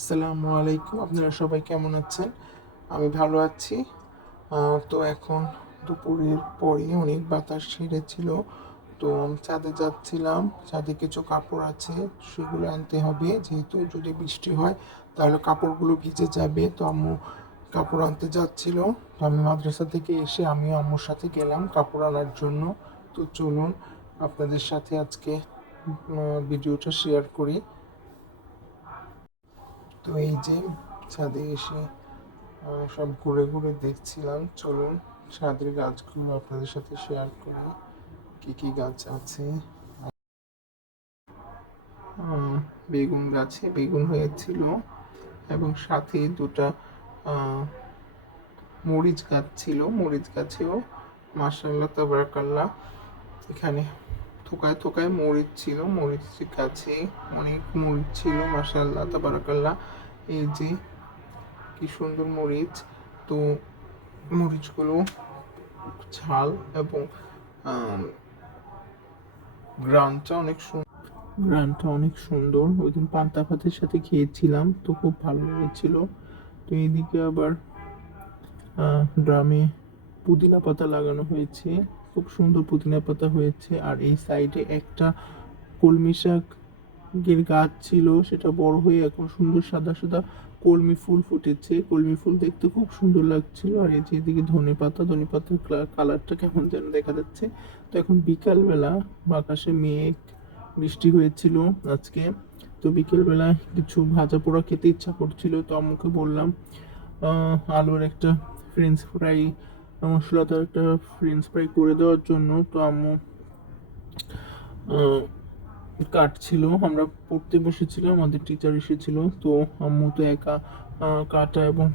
আসসালামু আলাইকুম, আপনারা সবাই কেমন আছেন? আমি ভালো আছি। তো এখন দুপুরের পরে অনেক বাতাস ছেড়েছিল, তো ছাদে যাচ্ছিলাম। ছাদে কিছু কাপড় আছে, সেগুলো আনতে হবে, যেহেতু যদি বৃষ্টি হয় তাহলে কাপড়গুলো ভিজে যাবে। তো আম্মু কাপড় আনতে যাচ্ছিল। তো আমি মাদ্রাসা থেকে এসে আমিও আম্মুর সাথে গেলাম কাপড় আনার জন্য। তো চলুন আপনাদের সাথে আজকে ভিডিওটা শেয়ার করি। তো এই যে ছাদে এসে সব ঘুরে ঘুরে দেখছিলাম। চলুন ছাদের গাছগুলো আপনাদের সাথে শেয়ার করি, কি কি গাছ আছে। বেগুন গাছে বেগুন হয়েছিল, এবং সাথে দুটা আহ, মরিচ গাছ ছিল। মরিচ গাছেও মাশাআল্লাহ তাবারাকাল্লাহ, এখানে থোকায় থোকায় মরিচ ছিল। মরিচ গাছে অনেক মরিচ ছিল, মাশাআল্লাহ তাবারাকাল্লাহ। এই যে কি সুন্দর মরিচ! তো মরিচগুলো ঝাল এবং গ্রানটা অনেক গ্রানটা অনেক সুন্দর। ওই দিন পান্তা ভাতের সাথে খেয়েছিলাম, তো খুব ভালো লেগেছিল। তো এইদিকে আবার ড্রামে পুদিনা পাতা লাগানো হয়েছে, খুব সুন্দর পুদিনা পাতা হয়েছে। আর এই সাইডে একটা কলমি শাকের গাছ ছিল, সেটা বড় হয়ে এখন সুন্দর সাদা সাদা কলমি ফুল ফুটেছে। কলমি ফুল দেখতে খুব সুন্দর লাগছিল। আর এই যে এদিকে ধনে পাতার কালারটা কেমন যেন দেখা যাচ্ছে। তো এখন বিকালবেলা, আকাশে মেঘ, বৃষ্টি হয়েছিল আজকে। তো বিকেলবেলা কিছু ভাজা পোড়া খেতে ইচ্ছা করছিল, তো আম্মুকে বললাম আলুর একটা ফ্রেঞ্চ ফ্রাই, মশলাদার একটা ফ্রেঞ্চ ফ্রাই করে দেওয়ার জন্য। তো আম্মু কাটছিল, আমরা পড়তে বসেছিলাম, আমাদের টিচার এসেছিল। তো আম্মু তো একা কাটা এবং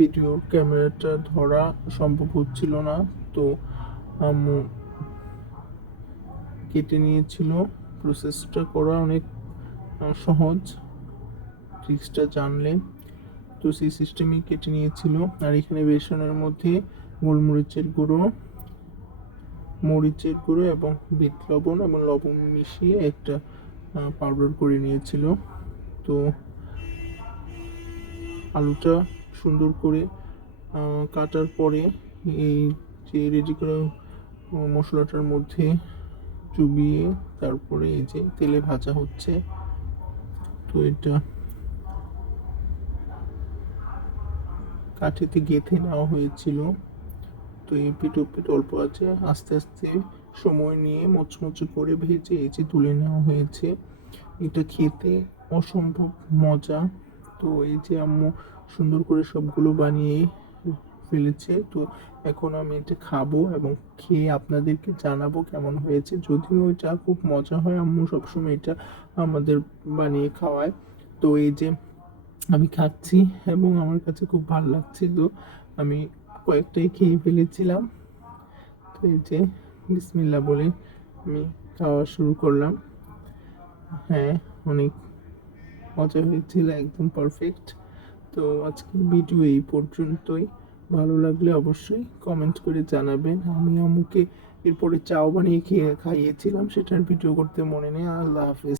ভিডিও ক্যামেরাটা ধরা সম্ভব হচ্ছিল না। তো আম্মু কেটে নিয়েছিল। প্রসেসটা করা অনেক সহজ, ট্রিক্সটা জানলে। তো সেই সিস্টেমে কেটে নিয়েছিল। আর এখানে বেসনের মধ্যে গোলমরিচের গুঁড়ো, মরিচের গুঁড়ো এবং বিট লবণ এবং লবণ মিশিয়ে একটা পাউডার করে নিয়েছিল। তো আলুটা সুন্দর করে কাটার পরে এই যে রেডি করা মশলাটার মধ্যে চুবিয়ে তারপরে এই যে তেলে ভাজা হচ্ছে। তো এটা কাঠিতে গেঁথে নেওয়া হয়েছিল। তো এই পিঠ অল্প আছে, আস্তে আস্তে সময় নিয়ে মচমচে করে ভেজে এই যে তুলে নেওয়া হয়েছে। এটা খেতে অসম্ভব মজা। তো এই যে আম্মু সুন্দর করে সবগুলো বানিয়ে ফেলেছে। তো এখন আমি এটা খাবো এবং খেয়ে আপনাদেরকে জানাবো কেমন হয়েছে। যদিও এটা খুব মজা হয়, আম্মু সবসময় এটা আমাদের বানিয়ে খাওয়ায়। তো এই যে আমি খাচ্ছি এবং আমার কাছে খুব ভালো লাগছিল। আমি কয়েকটাই খেয়ে ফেলেছিলাম। তো এই যে বিসমিল্লাহ বলে আমি খাওয়া শুরু করলাম। হ্যাঁ, অনেক মজা হয়েছিল, একদম পারফেক্ট। তো আজকের ভিডিও এই পর্যন্তই। ভালো লাগলে অবশ্যই কমেন্ট করে জানাবেন। আমি আম্মুকে এরপরে চাও বানিয়ে খাইয়েছিলাম, সেটার ভিডিও করতে মনে নেই। আল্লাহ হাফেজ।